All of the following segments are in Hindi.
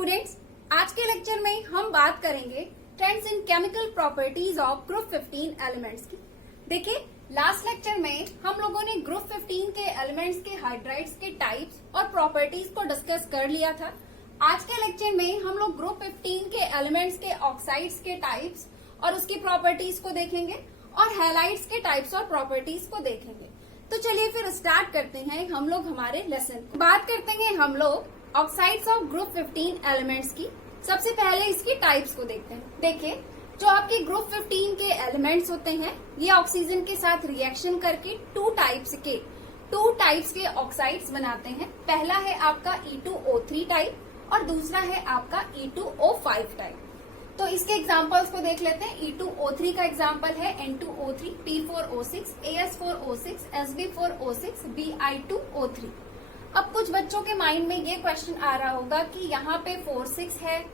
स्टूडेंट्स, आज के लेक्चर में हम बात करेंगे trends in chemical properties of group 15 elements की। देखिए, लास्ट लेक्चर में हम लोगों ने ग्रुप 15 के एलिमेंट्स के हाइड्राइड्स के टाइप्स और प्रॉपर्टीज को डिस्कस कर लिया था। आज के लेक्चर में हम लोग ग्रुप 15 के एलिमेंट्स के ऑक्साइड्स के टाइप्स और उसकी प्रॉपर्टीज को देखेंगे और हैलाइड्स के टाइप्स और प्रॉपर्टीज को देखेंगे। तो चलिए फिर स्टार्ट करते हैं हम लोग हमारे लेसन। बात करते हैं हम लोग ऑक्साइड्स ऑफ ग्रुप 15 एलिमेंट्स की। सबसे पहले इसकी टाइप्स को देखते हैं। देखिए, जो आपके ग्रुप 15 के एलिमेंट्स होते हैं ये ऑक्सीजन के साथ रिएक्शन करके टू टाइप्स के ऑक्साइड्स बनाते हैं। पहला है आपका E2O3 टाइप और दूसरा है आपका E2O5 टाइप। तो इसके एग्जांपल्स को देख लेते हैं। E2O3 का एग्जांपल है N2O3, P4O6, AS4O6, SB4O6, Bi2O3। अब कुछ बच्चों के माइंड में ये क्वेश्चन आ रहा होगा कि यहाँ पे 4-6 है,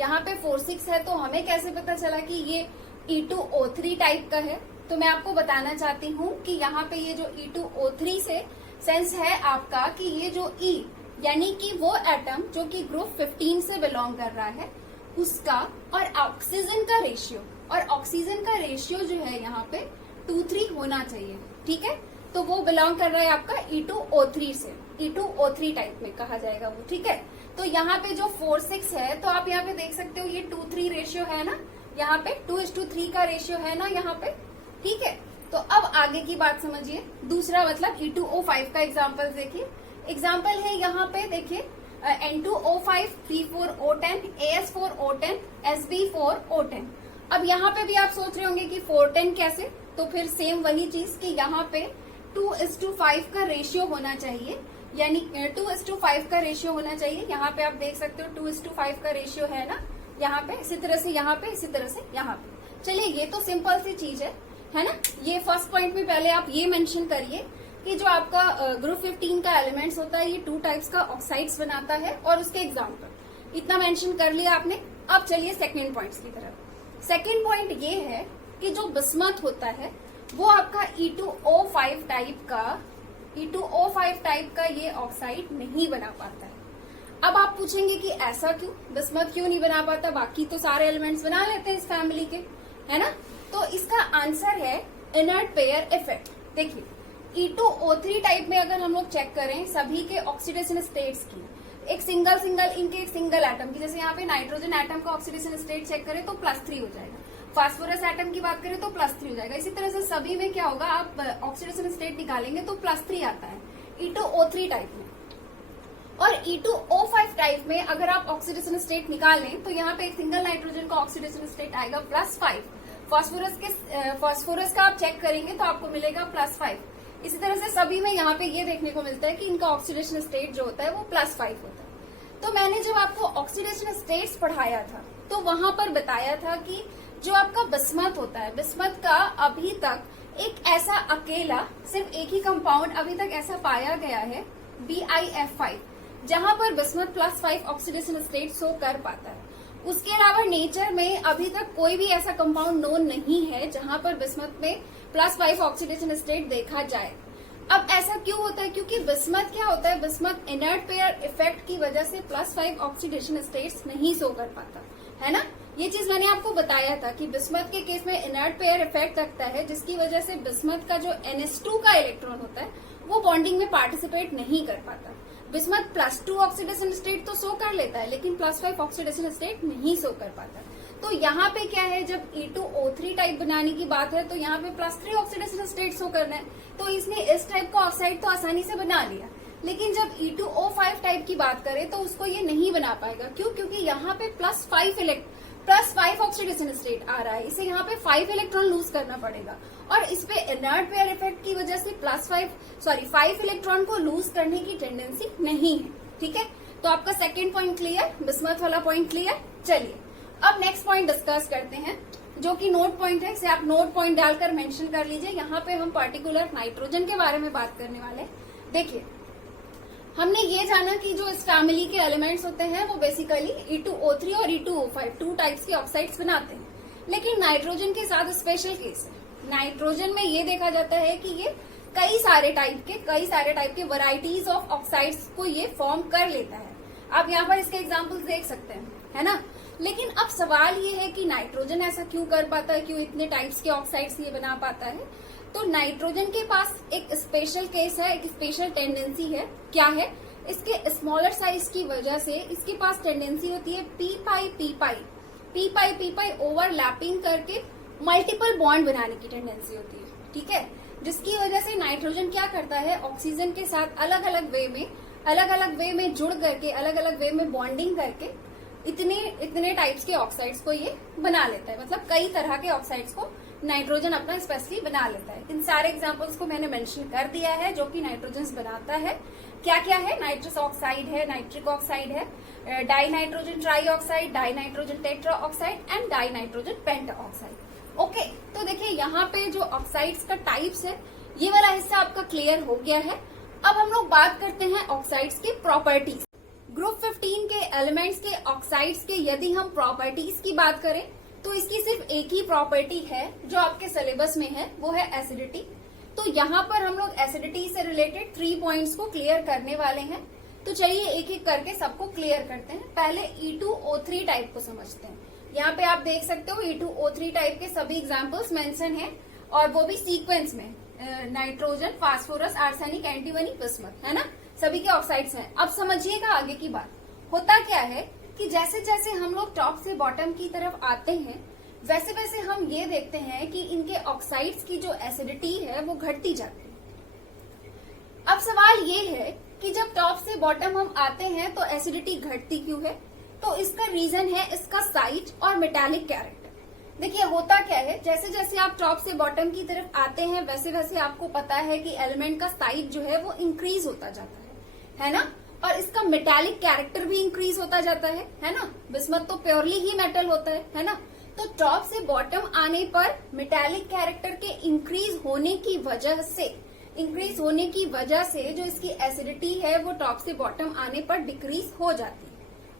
यहाँ पे 4-6 है, तो हमें कैसे पता चला कि ये E2O3 टाइप का है। तो मैं आपको बताना चाहती हूँ कि यहाँ पे ये जो E2O3 से सेंस है आपका कि ये जो E यानी कि वो एटम जो कि ग्रुप 15 से बिलोंग कर रहा है उसका और ऑक्सीजन का रेशियो जो है यहाँ पे 2-3 होना चाहिए। ठीक है, तो वो बिलोंग कर रहा है आपका E2O3 से। E2O3 टाइप में कहा जाएगा वो। ठीक है, तो यहाँ पे जो 4-6 है तो आप यहाँ पे देख सकते हो ये 2-3 रेशियो है ना, यहाँ पे 2:3 का रेशियो है ना यहाँ पे। ठीक है, तो अब आगे की बात समझिए। दूसरा मतलब E2O5 का एग्जाम्पल देखिए। एग्जाम्पल है यहाँ पे देखिए N2O5, P4O10, AS4O10, SB4O10। अब यहाँ पे भी आप सोच रहे होंगे कि 410 कैसे, तो फिर सेम वही चीज कि यहाँ पे 2:5 का रेशियो होना चाहिए, यानी 2:5 का रेशियो होना चाहिए। यहाँ पे आप देख सकते हो 2:5 का रेशियो है ना, यहाँ पे इसी तरह से, यहाँ पे इसी तरह से, यहाँ पे। चलिए, ये तो सिंपल सी चीज है ना। ये फर्स्ट पॉइंट में पहले आप ये मेंशन करिए कि जो आपका ग्रुप 15 का एलिमेंट्स होता है ये 2 टाइप्स का ऑक्साइड्स बनाता है और उसके एग्जाम्पल इतना मेंशन कर लिया आपने। अब चलिए सेकेंड पॉइंट्स की तरफ। सेकेंड पॉइंट ये है कि जो बिस्मथ होता है वो आपका E2O5 टाइप का ये ऑक्साइड नहीं बना पाता है। अब आप पूछेंगे कि ऐसा क्यों, बिस्मथ क्यों नहीं बना पाता, बाकी तो सारे एलिमेंट्स बना लेते हैं इस फैमिली के, है ना। तो इसका आंसर है इनर्ट पेयर इफेक्ट। देखिए, E2O3 टाइप में अगर हम लोग चेक करें सभी के ऑक्सीडेशन स्टेट्स की, एक सिंगल एटम की, जैसे यहाँ पे नाइट्रोजन एटम का ऑक्सीडेशन स्टेट चेक करें तो +3 हो जाएगा। फास्फोरस एटम की बात करें तो +3 हो जाएगा। इसी तरह से सभी में क्या होगा, आप ऑक्सीडेशन स्टेट निकालेंगे तो +3 आता है E2O3 टाइप में। और E2O5 टाइप में अगर आप ऑक्सीडेशन स्टेट निकालें तो यहाँ पे एक सिंगल नाइट्रोजन का ऑक्सीडेशन स्टेट आएगा +5। फास्फोरस का आप चेक करेंगे तो आपको मिलेगा +5। इसी तरह से सभी में यहाँ पे ये देखने को मिलता है कि इनका ऑक्सीडेशन स्टेट जो होता है वो +5 होता है। तो मैंने जब आपको ऑक्सीडेशन स्टेट्स पढ़ाया था तो वहां पर बताया था कि जो आपका बिस्मथ होता है, बिस्मथ का अभी तक एक ऐसा अकेला सिर्फ एक ही कंपाउंड अभी तक ऐसा पाया गया है BiF5, जहां पर बिस्मथ +5 ऑक्सीडेशन स्टेट शो कर पाता है। उसके अलावा नेचर में अभी तक कोई भी ऐसा कंपाउंड नोन नहीं है जहां पर बिस्मथ में +5 ऑक्सीडेशन स्टेट देखा जाए। अब ऐसा क्यों होता है, क्योंकि बिस्मथ क्या होता है, बिस्मथ इनर्ट पेयर इफेक्ट की वजह से +5 ऑक्सीडेशन स्टेट्स नहीं शो कर पाता है ना। ये चीज मैंने आपको बताया था कि बिस्मथ के केस में इनर्ट पेयर इफेक्ट रखता है, जिसकी वजह से बिस्मथ का जो NH2 का इलेक्ट्रॉन होता है वो बॉन्डिंग में पार्टिसिपेट नहीं कर पाता। बिस्मथ +2 ऑक्सीडेशन स्टेट तो शो कर लेता है लेकिन +5 ऑक्सीडेशन स्टेट नहीं शो कर पाता। तो यहाँ पे क्या है, जब E2O3 टाइप बनाने की बात है तो यहाँ पे +3 ऑक्सीडेशन स्टेट शो करना है, तो इसने इस टाइप का ऑक्साइड तो आसानी से बना लिया। लेकिन जब E2O5 टाइप की बात करें तो उसको ये नहीं बना पाएगा। क्यों? क्योंकि यहाँ पे +5 ऑक्सीडेशन स्टेट आ रहा है, इसे यहाँ पे 5 इलेक्ट्रॉन लूज करना पड़ेगा और इस पे इनर्ट पेयर इफेक्ट की वजह से 5 इलेक्ट्रॉन को लूज करने की टेंडेंसी नहीं है। ठीक है, तो आपका सेकेंड पॉइंट क्लियर, बिस्मथ वाला पॉइंट क्लियर। चलिए अब नेक्स्ट पॉइंट डिस्कस करते हैं जो कि नोट पॉइंट है। इसे आप नोट पॉइंट डालकर मेंशन कर लीजिए। यहाँ पे हम पर्टिकुलर नाइट्रोजन के बारे में बात करने वाले। देखिए, हमने ये जाना कि जो इस फैमिली के एलिमेंट्स होते हैं वो बेसिकली E2O3 और E2O5 2 टाइप्स के ऑक्साइड्स बनाते हैं। लेकिन नाइट्रोजन के साथ स्पेशल केस है। नाइट्रोजन में ये देखा जाता है कि ये कई सारे टाइप के वैरायटीज ऑफ ऑक्साइड्स को ये फॉर्म कर लेता है। आप यहाँ पर इसके एग्जाम्पल्स देख सकते हैं, है ना। लेकिन अब सवाल ये है कि नाइट्रोजन ऐसा क्यों कर पाता है, क्यों इतने टाइप्स के ऑक्साइड्स ये बना पाता है। तो नाइट्रोजन के पास एक स्पेशल केस है, एक स्पेशल टेंडेंसी है। क्या है? इसके स्मॉलर साइज की वजह से इसके पास टेंडेंसी होती है पी पाई ओवरलैपिंग करके मल्टीपल बॉन्ड बनाने की टेंडेंसी होती है, ठीक है। जिसकी वजह से नाइट्रोजन क्या करता है, ऑक्सीजन के साथ अलग अलग वे में जुड़ करके, अलग अलग वे में बॉन्डिंग करके इतने टाइप्स के ऑक्साइड्स को ये बना लेता है। मतलब कई तरह के ऑक्साइड्स को नाइट्रोजन अपना स्पेशली बना लेता है। इन सारे एग्जांपल्स को मैंने मेंशन कर दिया है जो कि नाइट्रोजन बनाता है। क्या क्या है? नाइट्रस ऑक्साइड है, नाइट्रिक ऑक्साइड है, die nitrogen try oxide, die nitrogen tetra oxide and die nitrogen penta oxide. Okay, तो देखिए यहाँ पे जो ऑक्साइड्स का टाइप्स है, ये वाला हिस्सा आपका क्लियर हो गया है। अब हम लोग बात करते हैं ऑक्साइड्स के प्रॉपर्टीज। ग्रुप 15 के एलिमेंट्स के ऑक्साइड्स के यदि हम प्रॉपर्टीज की बात करें तो इसकी सिर्फ एक ही प्रॉपर्टी है जो आपके सिलेबस में है, वो है एसिडिटी। तो यहाँ पर हम लोग एसिडिटी से रिलेटेड 3 पॉइंट्स को क्लियर करने वाले हैं। तो चलिए एक एक करके सबको क्लियर करते हैं। पहले E2O3 टाइप को समझते हैं। यहाँ पे आप देख सकते हो E2O3 टाइप के सभी एग्जाम्पल्स मेंशन हैं और वो भी सीक्वेंस में, nitrogen, phosphorus, arsenic, antimony, bismuth, है ना, सभी के ऑक्साइड्स हैं। अब समझिएगा आगे की बात। होता क्या है कि जैसे जैसे हम लोग टॉप से बॉटम की तरफ आते हैं वैसे वैसे हम ये देखते हैं कि इनके ऑक्साइड्स की जो एसिडिटी है वो घटती जाती है। अब सवाल ये है कि जब टॉप से बॉटम हम आते हैं तो एसिडिटी घटती क्यों है? तो इसका रीजन है इसका साइज और मेटालिक कैरेक्टर। देखिए होता क्या है, जैसे जैसे आप टॉप से बॉटम की तरफ आते हैं वैसे वैसे आपको पता है कि एलिमेंट का साइज जो है वो इंक्रीज होता जाता है ना, और इसका मेटालिक कैरेक्टर भी इंक्रीज होता जाता है ना। बिस्मथ तो प्योरली ही मेटल होता है ना। तो टॉप से बॉटम आने पर मेटालिक कैरेक्टर के इंक्रीज होने की वजह से जो इसकी एसिडिटी है वो टॉप से बॉटम आने पर डिक्रीज हो जाती है।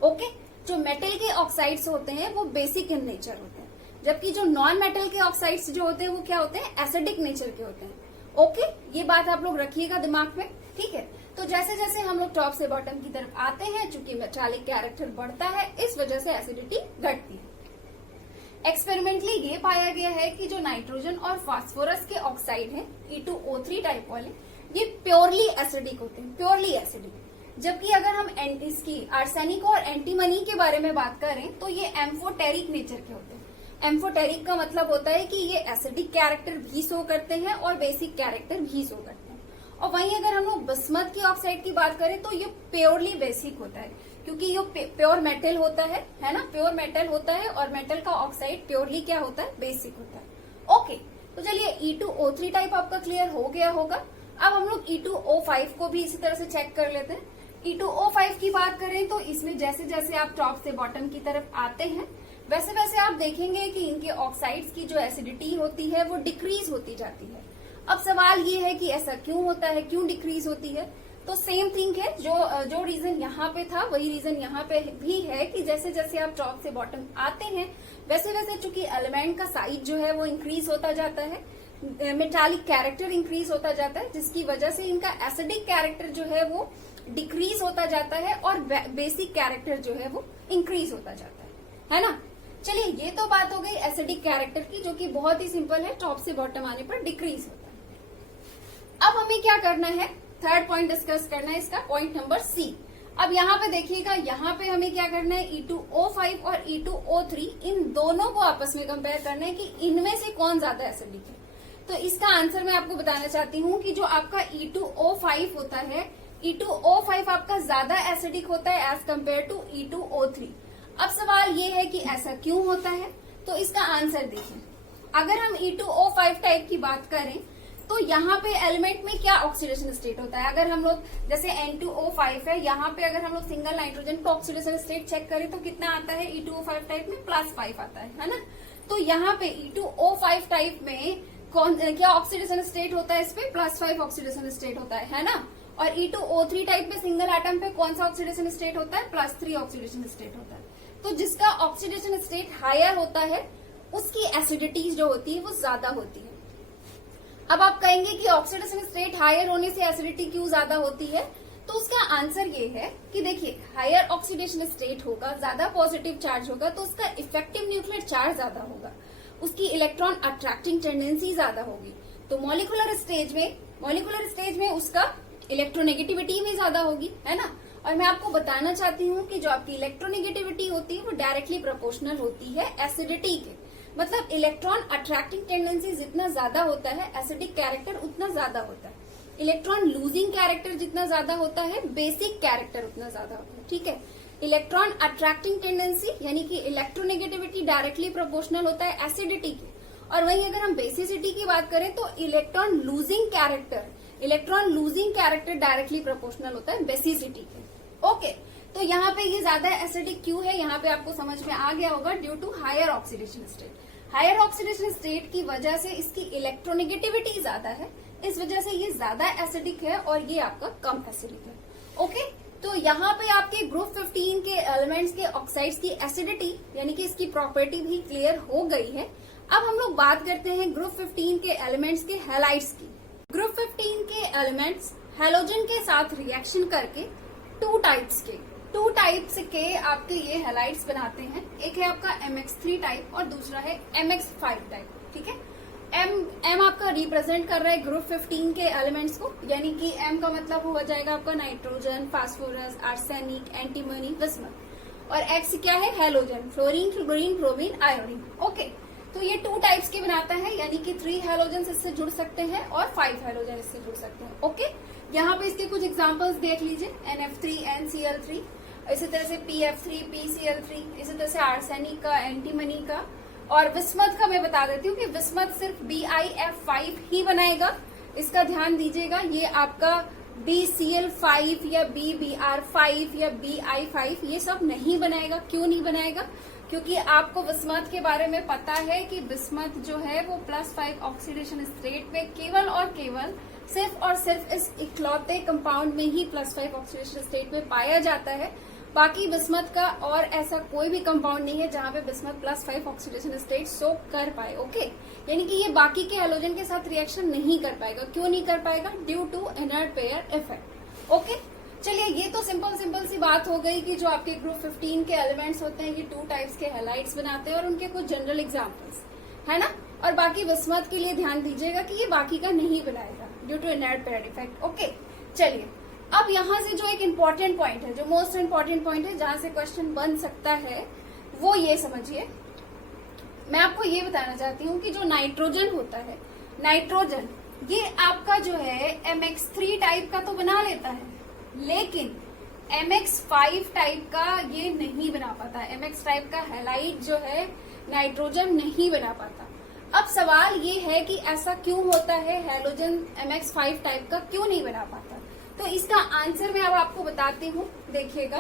ओके, जो मेटल के ऑक्साइड्स होते हैं वो बेसिक इन नेचर होते हैं, जबकि जो नॉन मेटल के ऑक्साइड्स जो होते हैं वो क्या होते हैं, एसिडिक नेचर के होते हैं। ओके, ये बात आप लोग रखिएगा दिमाग में, ठीक है। तो जैसे जैसे हम लोग टॉप से बॉटम की तरफ आते हैं, चूंकि मेटालिक कैरेक्टर बढ़ता है, इस वजह से एसिडिटी घटती है। एक्सपेरिमेंटली ये पाया गया है कि जो नाइट्रोजन और फास्फोरस के ऑक्साइड हैं, E2O3 टाइप वाले, ये प्योरली एसिडिक होते हैं, प्योरली एसिडिक। जबकि अगर हम इसकी आर्सेनिक और एंटीमनी के बारे में बात करें तो ये एम्फोटेरिक नेचर के होते हैं। एम्फोटेरिक का मतलब होता है कि ये एसिडिक कैरेक्टर भी शो करते हैं और बेसिक कैरेक्टर भी शो करते हैं। और वहीं अगर हम लोग बिस्मथ की ऑक्साइड की बात करें तो ये प्योरली बेसिक होता है, क्योंकि ये प्योर मेटल होता है ना, प्योर मेटल होता है और मेटल का ऑक्साइड प्योरली क्या होता है, बेसिक होता है। ओके, तो चलिए E2O3 टाइप आपका क्लियर हो गया होगा। अब हम लोग E2O5 को भी इसी तरह से चेक कर लेते हैं। E2O5 की बात करें तो इसमें जैसे जैसे आप टॉप से बॉटम की तरफ आते हैं वैसे वैसे आप देखेंगे कि इनके ऑक्साइड्स की जो एसिडिटी होती है वो डिक्रीज होती जाती है। अब सवाल ये है कि ऐसा क्यों होता है, क्यों डिक्रीज होती है? तो सेम थिंग है, जो रीजन यहाँ पे था वही रीजन यहाँ पे भी है कि जैसे जैसे आप टॉप से बॉटम आते हैं वैसे वैसे चूंकि एलिमेंट का साइज जो है वो इंक्रीज होता जाता है, मेटालिक कैरेक्टर इंक्रीज होता जाता है, जिसकी वजह से इनका एसिडिक कैरेक्टर जो है वो डिक्रीज होता जाता है और बेसिक कैरेक्टर जो है वो इंक्रीज होता जाता है ना। चलिए ये तो बात हो गई एसिडिक कैरेक्टर की, जो कि बहुत ही सिंपल है, टॉप से बॉटम आने पर डिक्रीज होता है। अब हमें क्या करना है, थर्ड पॉइंट डिस्कस करना है, इसका पॉइंट नंबर C। अब यहाँ पे देखिएगा, यहाँ पे हमें क्या करना है, E2O5 और E2O3 इन दोनों को आपस में कंपेयर करना है कि इनमें से कौन ज्यादा एसिडिक है। तो इसका आंसर मैं आपको बताना चाहती हूँ कि जो आपका E2O5 होता है, E2O5 आपका ज्यादा एसिडिक होता है एज कम्पेयर टू E2O3। अब सवाल ये है कि ऐसा क्यों होता है, तो इसका आंसर देखिए। अगर हम E2O5 टाइप की बात करें तो यहाँ पे एलिमेंट में क्या ऑक्सीडेशन स्टेट होता है, अगर हम लोग जैसे N2O5 है, यहाँ पे अगर हम लोग सिंगल नाइट्रोजन का ऑक्सीडेशन स्टेट चेक करें तो कितना आता है, E2O5 टाइप में +5 आता है ना। तो यहाँ पे E2O5 टाइप में क्या ऑक्सीडेशन स्टेट होता है, इस पे +5 ऑक्सीडेशन स्टेट होता है ना। और E2O3 टाइप में सिंगल एटम पे कौन सा ऑक्सीडेशन स्टेट होता है, +3 ऑक्सीडेशन स्टेट होता है। तो जिसका ऑक्सीडेशन स्टेट हायर होता है उसकी एसिडिटी जो होती है वो ज्यादा होती है। अब आप कहेंगे कि ऑक्सीडेशन स्टेट हायर होने से एसिडिटी क्यों ज्यादा होती है, तो उसका आंसर ये है कि देखिए हायर ऑक्सीडेशन स्टेट होगा, ज्यादा पॉजिटिव चार्ज होगा तो उसका इफेक्टिव न्यूक्लियर चार्ज ज्यादा होगा, उसकी इलेक्ट्रॉन अट्रैक्टिंग टेंडेंसी ज्यादा होगी। तो मॉलिक्यूलर स्टेज में उसका इलेक्ट्रोनेगेटिविटी भी ज्यादा होगी, है ना। और मैं आपको बताना चाहती हूँ कि जो आपकी इलेक्ट्रोनेगेटिविटी होती है वो डायरेक्टली प्रोपोर्शनल होती है एसिडिटी के। मतलब इलेक्ट्रॉन अट्रैक्टिंग टेंडेंसी जितना ज्यादा होता है, एसिडिक कैरेक्टर उतना ज्यादा होता है। इलेक्ट्रॉन लूजिंग कैरेक्टर जितना ज्यादा होता है, बेसिक कैरेक्टर उतना ज्यादा होता है, ठीक है। इलेक्ट्रॉन अट्रैक्टिंग टेंडेंसी यानी कि इलेक्ट्रोनेगेटिविटी डायरेक्टली प्रोपोर्शनल होता है एसिडिटी के। और वहीं अगर हम बेसिसिटी की बात करें तो electron losing character directly proportional होता है बेसिसिटी के। ओके, तो यहाँ पे ये ज्यादा एसिडिक क्यों है, यहाँ पे आपको समझ में आ गया होगा, due to higher oxidation state. Higher oxidation state की वजह से इसकी इलेक्ट्रोनेगेटिविटी ज्यादा है, इस वजह से ये ज्यादा एसिडिक है और ये आपका कम एसिडिक है। ओके, तो यहाँ पे आपके ग्रुप 15 के एलिमेंट्स के ऑक्साइड्स की एसिडिटी यानी कि इसकी प्रॉपर्टी भी क्लियर हो गई है। अब हम लोग बात करते हैं ग्रुप 15 के एलिमेंट्स के हैलाइड्स की। ग्रुप 15 के एलिमेंट्स हैलोजन के साथ रिएक्शन करके टू टाइप्स के आपके ये हैलाइड्स बनाते हैं। एक है आपका MX3 टाइप और दूसरा है MX5 टाइप, ठीक है। M आपका रिप्रेजेंट कर रहा है ग्रुप 15 के एलिमेंट्स को, यानी कि M का मतलब हो जाएगा आपका nitrogen, phosphorus, arsenic, antimony, bismuth. और X क्या है, halogen, fluorine, chlorine, bromine, iodine. Okay, तो ये टू टाइप्स के बनाता है, यानी कि 3 हैलोजन इससे जुड़ सकते हैं और 5 हैलोजन इससे जुड़ सकते हैं। ओके, यहाँ पे इसके कुछ एग्जांपल्स देख लीजिए, NF3, NCl3, इसी तरह से PF3, PCl3, इसी तरह से आर्सेनिक का, एंटीमनी का। और बिस्मथ का मैं बता देती हूँ कि बिस्मथ सिर्फ BiF5 ही बनाएगा, इसका ध्यान दीजिएगा। ये आपका BCl5 या BBr5 या BI5 ये सब नहीं बनाएगा। क्यों नहीं बनाएगा? क्योंकि आपको बिस्मथ के बारे में पता है कि बिस्मथ जो है वो +5 ऑक्सीडेशन स्टेट में केवल और केवल सिर्फ और सिर्फ इस इकलौते कंपाउंड में ही +5 ऑक्सीडेशन स्टेट में पाया जाता है। बाकी बिस्मथ का और ऐसा कोई भी कंपाउंड नहीं है जहां पे बिस्मथ +5 ऑक्सीडेशन स्टेट शो कर पाए। ओके, यानी कि ये बाकी के हैलोजन के साथ रिएक्शन नहीं कर पाएगा। क्यों नहीं कर पाएगा? Due to inert pair effect. Okay, चलिए ये तो सिंपल सी बात हो गई कि जो आपके ग्रुप 15 के एलिमेंट्स होते हैं ये 2 टाइप्स के हैलाइड्स बनाते हैं और उनके कुछ जनरल एग्जांपल्स है ना। और बाकी बिस्मथ के लिए ध्यान दीजिएगा कि ये बाकी का नहीं बनाएगा due to inert pair effect. Okay, चलिए अब यहाँ से जो एक इम्पोर्टेंट पॉइंट है, जो मोस्ट इम्पोर्टेंट पॉइंट है जहां से क्वेश्चन बन सकता है, वो ये समझिए। मैं आपको ये बताना चाहती हूँ कि जो नाइट्रोजन होता है, नाइट्रोजन ये आपका जो है MX3 टाइप का तो बना लेता है, लेकिन MX5 टाइप का ये नहीं बना पाता। MX टाइप का हैलाइड जो है नाइट्रोजन नहीं बना पाता। अब सवाल ये है कि ऐसा क्यों होता है, हैलोजन MX5 टाइप का क्यों नहीं बना पाता? तो इसका आंसर मैं अब आपको बताती हूँ, देखिएगा।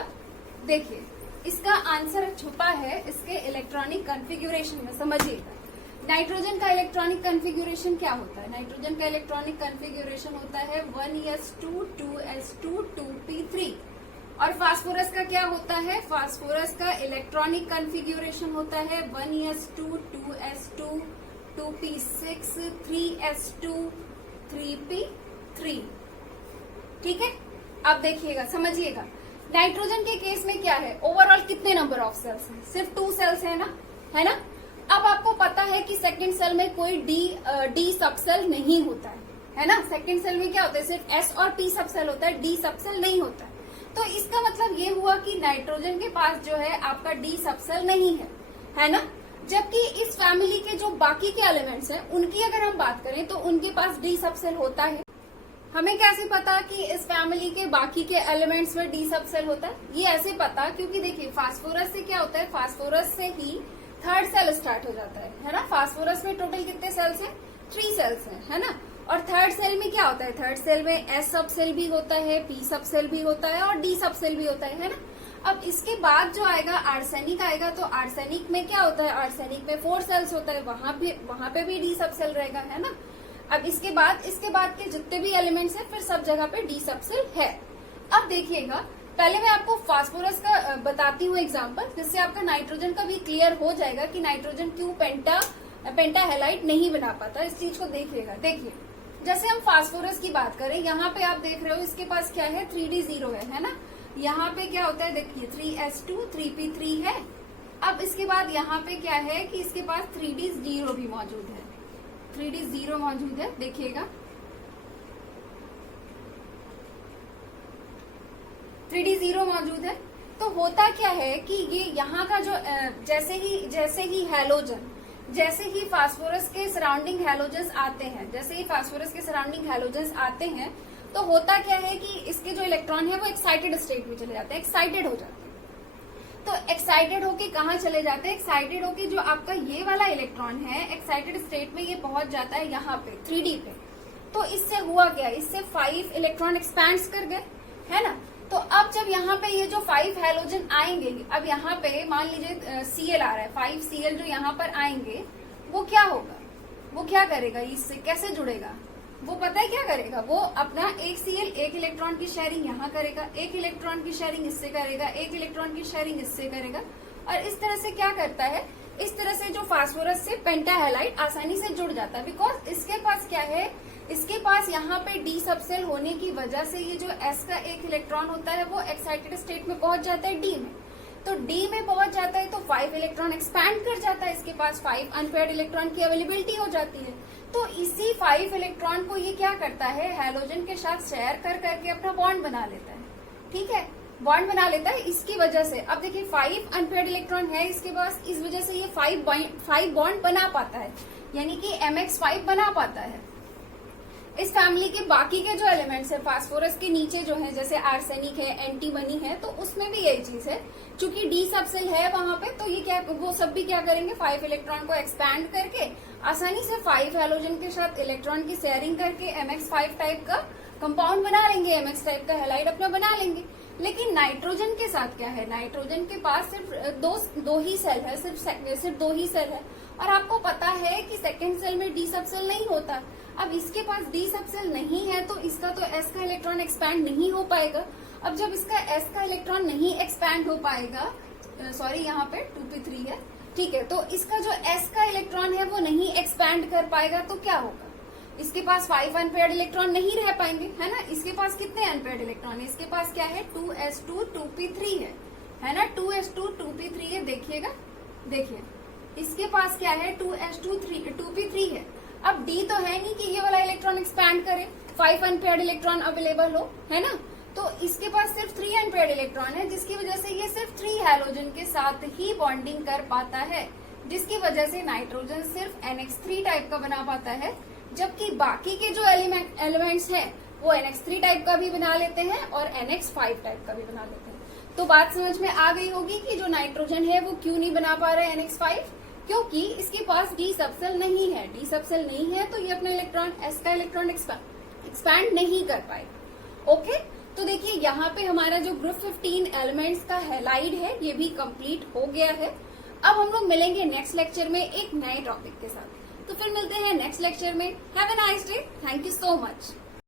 देखिए, इसका आंसर छुपा है इसके इलेक्ट्रॉनिक कॉन्फ़िगरेशन में। समझिएगा, नाइट्रोजन का इलेक्ट्रॉनिक कॉन्फ़िगरेशन क्या होता है? नाइट्रोजन का इलेक्ट्रॉनिक कॉन्फ़िगरेशन होता है 1s2 2s2 2p3। और फास्फोरस का क्या होता है? फास्फोरस का इलेक्ट्रॉनिक कॉन्फ़िगरेशन होता है 1s2 2s2 2p6 3s2 3p3। ठीक है, अब देखिएगा, समझिएगा। नाइट्रोजन के केस में क्या है, ओवरऑल कितने नंबर ऑफ सेल्स हैं? सिर्फ 2 सेल्स है ना। अब आपको पता है कि सेकंड सेल में कोई डी सबसेल नहीं होता है ना। सेकंड सेल में क्या होता है, सिर्फ S और P सबसेल होता है, डी सबसेल नहीं होता है। तो इसका मतलब ये हुआ कि नाइट्रोजन के पास जो है आपका डी सबसेल नहीं है ना। जबकि इस फैमिली के जो बाकी के एलिमेंट्स हैं उनकी अगर हम बात करें तो उनके पास डी सबसेल होता है। हमें कैसे पता कि इस फैमिली के बाकी के एलिमेंट्स में डी सबसेल होता है? ये ऐसे पता क्योंकि देखिए फास्फोरस से क्या होता है, फास्फोरस से ही थर्ड सेल स्टार्ट हो जाता है ना। फास्फोरस में टोटल कितने सेल्स हैं? 3 सेल्स हैं, है ना। और थर्ड सेल में क्या होता है? थर्ड सेल में S सबसेल भी होता है, P सबसेल भी होता है और D सबसेल भी होता है ना। अब इसके बाद जो आएगा आर्सेनिक आएगा, तो आर्सेनिक में क्या होता है? आर्सेनिक में 4 सेल्स होता है, वहां पे भी डी सबसेल रहेगा, है ना। अब इसके बाद के जितने भी एलिमेंट्स हैं फिर सब जगह पे डी सबसेल है। अब देखिएगा, पहले मैं आपको फास्फोरस का बताती हूँ एग्जांपल, जिससे आपका नाइट्रोजन का भी क्लियर हो जाएगा कि नाइट्रोजन क्यों पेंटा हैलाइड नहीं बना पाता। इस चीज को देखिएगा। देखिए जैसे हम फास्फोरस की बात करें, यहाँ पे आप देख रहे हो इसके पास क्या है, 3d0 है ना। यहाँ पे क्या होता है देखिए 3s2 3p3 है। अब इसके बाद यहाँ पे क्या है कि इसके पास 3d0 भी मौजूद है, 3d0 मौजूद है, देखिएगा 3d0 मौजूद है। तो होता क्या है कि ये यहाँ का जो जैसे ही हैलोजन, जैसे ही फास्फोरस के सराउंडिंग हैलोजन्स आते हैं, जैसे ही फास्फोरस के सराउंडिंग हैलोजन्स आते हैं, तो होता क्या है कि इसके जो इलेक्ट्रॉन है वो एक्साइटेड स्टेट में चले जाते हैं, एक्साइटेड हो जाते हैं। तो एक्साइटेड होके कहाँ चले जाते हैं, एक्साइटेड होके जो आपका ये वाला इलेक्ट्रॉन है एक्साइटेड स्टेट में ये पहुंच जाता है यहाँ पे 3d पे। तो इससे हुआ क्या, इससे 5 इलेक्ट्रॉन एक्सपैंड कर गए, है ना। तो अब जब यहाँ पे ये जो 5 हैलोजन आएंगे, अब यहाँ पे मान लीजिए Cl आ रहा है, 5 Cl जो यहाँ पर आएंगे वो क्या होगा, वो क्या करेगा, इससे कैसे जुड़ेगा, वो पता है क्या करेगा, वो अपना एक Cl एक इलेक्ट्रॉन की शेयरिंग यहाँ करेगा, एक इलेक्ट्रॉन की शेयरिंग इससे करेगा, एक इलेक्ट्रॉन की शेयरिंग इससे करेगा, और इस तरह से क्या करता है, इस तरह से जो फास्फोरस से पेंटाहेलाइड आसानी से जुड़ जाता है। बिकॉज इसके पास क्या है, इसके पास यहाँ पे डी सबसेल होने की वजह से ये जो S का एक इलेक्ट्रॉन होता है वो एक्साइटेड स्टेट में पहुंच जाता है D में। तो D में पहुंच जाता है तो 5 इलेक्ट्रॉन एक्सपैंड कर जाता है, इसके पास 5 अनपेयर्ड इलेक्ट्रॉन की अवेलेबिलिटी हो जाती है। तो इसी 5 इलेक्ट्रॉन को ये क्या करता है, हैलोजन के साथ शेयर कर करके अपना बॉन्ड बना लेता है, ठीक है, बॉन्ड बना लेता है इसकी वजह से। अब देखिए 5 अनपेयर्ड इलेक्ट्रॉन है इसके पास, इस वजह से ये 5 बॉन्ड बना पाता है, यानी कि MX5 बना पाता है। इस फैमिली के बाकी के जो एलिमेंट्स है फास्फोरस के नीचे जो है, जैसे आर्सेनिक है, एंटीमनी है, तो उसमें भी यही चीज है, क्योंकि डी सबसेल है वहां पे, तो ये क्या, वो सब भी क्या करेंगे, 5 इलेक्ट्रॉन को एक्सपैंड करके आसानी से 5 हैलोजन के साथ इलेक्ट्रॉन की शेयरिंग करके MX5 टाइप का कंपाउंड बना लेंगे, MX टाइप का हैलाइड अपना बना लेंगे। लेकिन नाइट्रोजन के साथ क्या है, नाइट्रोजन के पास सिर्फ दो ही सेल है, सिर्फ 2 ही सेल है, और आपको पता है कि सेकेंड सेल में डी सबसेल नहीं होता। अब इसके पास डी सबसेल नहीं है तो इसका तो S का इलेक्ट्रॉन एक्सपैंड नहीं हो पाएगा। अब जब इसका S का इलेक्ट्रॉन नहीं एक्सपैंड हो पाएगा, सॉरी यहाँ पे 2p3 है, ठीक है, तो इसका जो S का इलेक्ट्रॉन है वो नहीं एक्सपैंड कर पाएगा, तो क्या होगा, इसके पास 5 अनपेयर्ड इलेक्ट्रॉन नहीं रह पाएंगे, है ना। इसके पास कितने अनपेयर्ड इलेक्ट्रॉन है, इसके पास क्या है, 2s2 2p3 है ना, 2s2 2p3 है, देखिएगा, देखिए इसके पास क्या है, 2s2 2p3 है। अब D तो है नहीं कि ये वाला इलेक्ट्रॉन एक्सपैंड करे, 5 अनपेयर्ड इलेक्ट्रॉन अवेलेबल हो, है ना। तो इसके पास सिर्फ 3 अनपेयर्ड इलेक्ट्रॉन है, जिसकी वजह से ये सिर्फ 3 हैलोजन के साथ ही बॉन्डिंग कर पाता है, जिसकी वजह से नाइट्रोजन सिर्फ NX3 टाइप का बना पाता है, जबकि बाकी के जो एलिमेंट्स हैं वो NX3 टाइप का भी बना लेते हैं और NX5 टाइप का भी बना लेते हैं। तो बात समझ में आ गई होगी कि जो नाइट्रोजन है वो क्यों नहीं बना पा रहा है NX5, क्योंकि इसके पास डी सबसेल नहीं है। डी सबसेल नहीं है तो ये अपना इलेक्ट्रॉन S का इलेक्ट्रॉन एक्सपैंड नहीं कर पाएगा। ओके, तो देखिए यहाँ पे हमारा जो ग्रुप 15 एलिमेंट्स का हैलाइड है ये भी कंप्लीट हो गया है। अब हम लोग मिलेंगे नेक्स्ट लेक्चर में एक नए टॉपिक के साथ, तो फिर मिलते हैं नेक्स्ट लेक्चर में। Have a nice day, thank you so much.